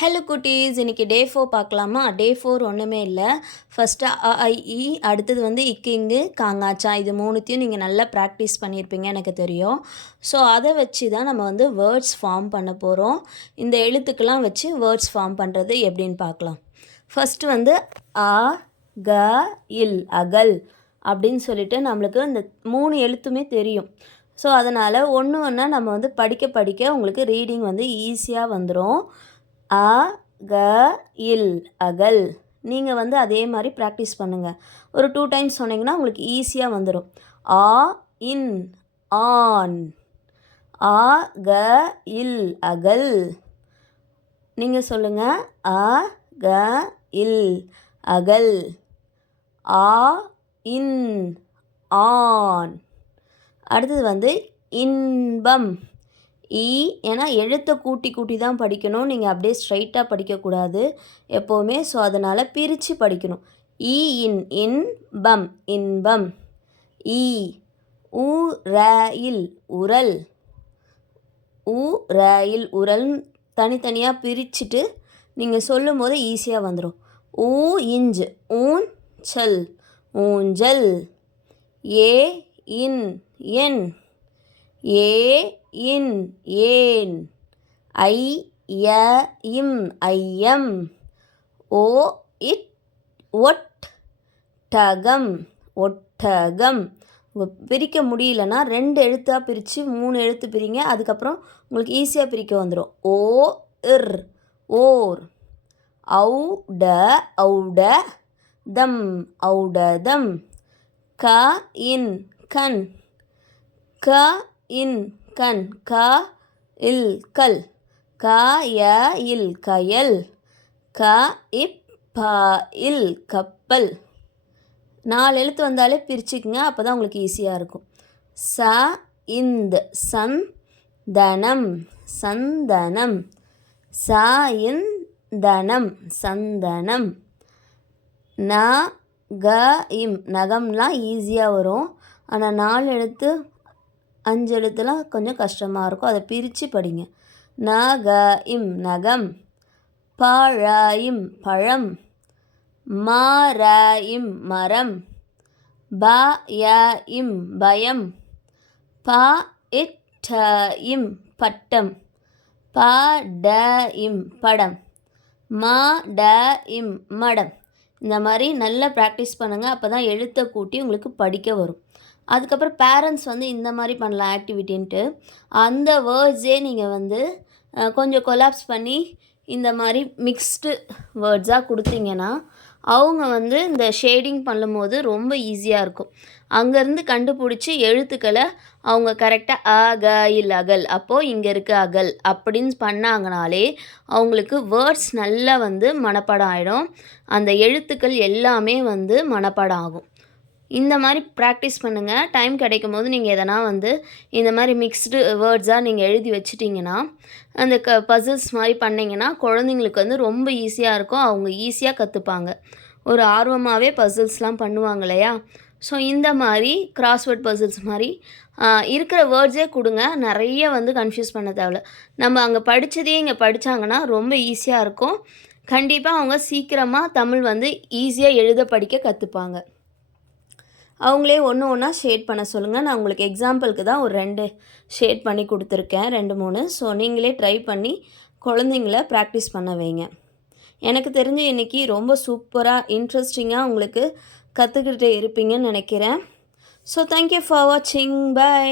Hello குட்டீஸ், இன்றைக்கி டே 4 பார்க்கலாமா? டே 4 ஒன்றுமே இல்லை. ஃபஸ்ட்டு அ, ஐ, இ, அடுத்தது வந்து இக்கிங்கு, காங்காச்சா, இது மூணுத்தையும் நீங்கள் நல்லா ப்ராக்டிஸ் பண்ணியிருப்பீங்க எனக்கு தெரியும். ஸோ அதை வச்சு தான் நம்ம வந்து வேர்ட்ஸ் ஃபார்ம் பண்ண போகிறோம். இந்த எழுத்துக்கெல்லாம் வச்சு வேர்ட்ஸ் ஃபார்ம் பண்ணுறது எப்படின்னு பார்க்கலாம். ஃபஸ்ட்டு வந்து அ, க, இல், அகல் அப்படின்னு சொல்லிட்டு நம்மளுக்கு இந்த 3 எழுத்துமே தெரியும். ஸோ அதனால் ஒன்று ஒன்றா நம்ம வந்து படிக்க படிக்க உங்களுக்கு ரீடிங் வந்து ஈஸியாக வந்துடும். அ, க, இல், அகல். நீங்கள் வந்து அதே மாதிரி ப்ராக்டிஸ் பண்ணுங்கள். ஒரு 2 டைம்ஸ் சொன்னீங்கன்னா உங்களுக்கு ஈஸியாக வந்துடும். ஆ, இன், ஆன். ஆ, க, இல், அகல். நீங்கள் சொல்லுங்கள். அ, க, இல், அகல். ஆ, இன், ஆன். அடுத்தது வந்து இன்பம். ஏன்னா எழுத்தை கூட்டி கூட்டி தான் படிக்கணும். நீங்கள் அப்படியே ஸ்ட்ரைட்டாக படிக்கக்கூடாது எப்போவுமே. ஸோ அதனால் பிரித்து படிக்கணும். இன்பம், இன்பம். ஈ, உ, ர, இல், உரல். உ, ர, இல், உரல் தனித்தனியாக பிரிச்சுட்டு நீங்கள் சொல்லும் போது ஈஸியாக வந்துடும். ஊ, இஞ்சு, ஊஞ்சல், ஊஞ்சல். ஏ, இன், என். ஏ, இன், ஏன். ஐ, ய, இம், ஐயம். ஓ, இட், ஒட்டகம், ஒட்டகம். பிரிக்க முடியலன்னா 2 எழுத்தாக பிரித்து 3 எழுத்து பிரிங்க. அதுக்கப்புறம் உங்களுக்கு ஈஸியாக பிரிக்க வந்துடும். ஓ, இர், ஓர். ஔட, ஔட, தம், ஔடதம். க, இன், கண். க, இன், கண். க, இல், கல். க, ய, இல், கயல். க, இப், ப, இல், கப்பல். 4 எழுத்து வந்தாலே பிரிச்சுக்குங்க. அப்போ தான் உங்களுக்கு ஈஸியாக இருக்கும். ச, இந்த், சந்தனம், சந்தனம். ச, இந்தனம், சந்தனம். ந, க, இம், நகம்லாம் ஈஸியாக வரும். ஆனால் 4 எழுத்து 5 எழுத்துலாம் கொஞ்சம் கஷ்டமாக இருக்கும். அதை பிரித்து படிங்க. ந, க, இம், நகம். ப, ழ, இம், பழம். ம, ர, இம், மரம். ப, ய, இம், பயம். ப, இட், ட, இம், பட்டம். ப, ட, இம், படம். ம, ட, இம், மடம். இந்த மாதிரி நல்லா ப்ராக்டிஸ் பண்ணுங்கள். அப்போ தான் எழுத்தை கூட்டி உங்களுக்கு படிக்க வரும். அதுக்கப்புறம் பேரண்ட்ஸ் வந்து இந்த மாதிரி பண்ணலாம் ஆக்டிவிட்டின்ட்டு. அந்த வேர்ட்ஸே நீங்கள் வந்து கொஞ்சம் கொலாப்ஸ் பண்ணி இந்த மாதிரி மிக்ஸ்டு வேர்ட்ஸாக கொடுத்தீங்கன்னா அவங்க வந்து இந்த ஷேடிங் பண்ணும்போது ரொம்ப ஈஸியாக இருக்கும். அங்கேருந்து கண்டுபிடிச்சி எழுத்துக்களை அவங்க கரெக்டாக அ, க, இல், அகல், அப்போது இங்கே இருக்க அகல் அப்படின்னு பண்ணாங்கனாலே அவங்களுக்கு வேர்ட்ஸ் நல்லா வந்து மனப்பாடம் ஆகிடும். அந்த எழுத்துக்கள் எல்லாமே வந்து மனப்பாடம் ஆகும். இந்த மாதிரி ப்ராக்டிஸ் பண்ணுங்கள். டைம் கிடைக்கும் போது நீங்கள் எதனா வந்து இந்த மாதிரி மிக்ஸ்டு வேர்ட்ஸாக நீங்கள் எழுதி வச்சிட்டிங்கன்னா அந்த பசில்ஸ் மாதிரி பண்ணிங்கன்னா குழந்தைங்களுக்கு வந்து ரொம்ப ஈஸியாக இருக்கும். அவங்க ஈஸியாக கற்றுப்பாங்க. ஒரு ஆர்வமாகவே பசில்ஸ்லாம் பண்ணுவாங்க இல்லையா? ஸோ இந்த மாதிரி கிராஸ்வேர்ட் பசில்ஸ் மாதிரி இருக்கிற வேர்ட்ஸே கொடுங்க. நிறைய வந்து கன்ஃபியூஸ் பண்ண தேவையில்ல. நம்ம அங்கே படித்ததையே இங்கே படித்தாங்கன்னா ரொம்ப ஈஸியாக இருக்கும். கண்டிப்பாக அவங்க சீக்கிரமாக தமிழ் வந்து ஈஸியாக எழுத படிக்க கற்றுப்பாங்க. அவங்களே ஒன்று ஒன்றா ஷேட் பண்ண சொல்லுங்கள். நான் உங்களுக்கு எக்ஸாம்பிளுக்கு தான் ஒரு 2 ஷேட் பண்ணி கொடுத்துருக்கேன், 2, 3. ஸோ நீங்களே ட்ரை பண்ணி குழந்தைங்கள ப்ராக்டிஸ் பண்ண வைங்க. எனக்கு தெரிஞ்சு இன்றைக்கி ரொம்ப சூப்பராக இன்ட்ரெஸ்டிங்காக உங்களுக்கு கற்றுக்கிட்டு இருப்பீங்கன்னு நினைக்கிறேன். ஸோ தேங்க்யூ ஃபார் வாட்சிங். பை.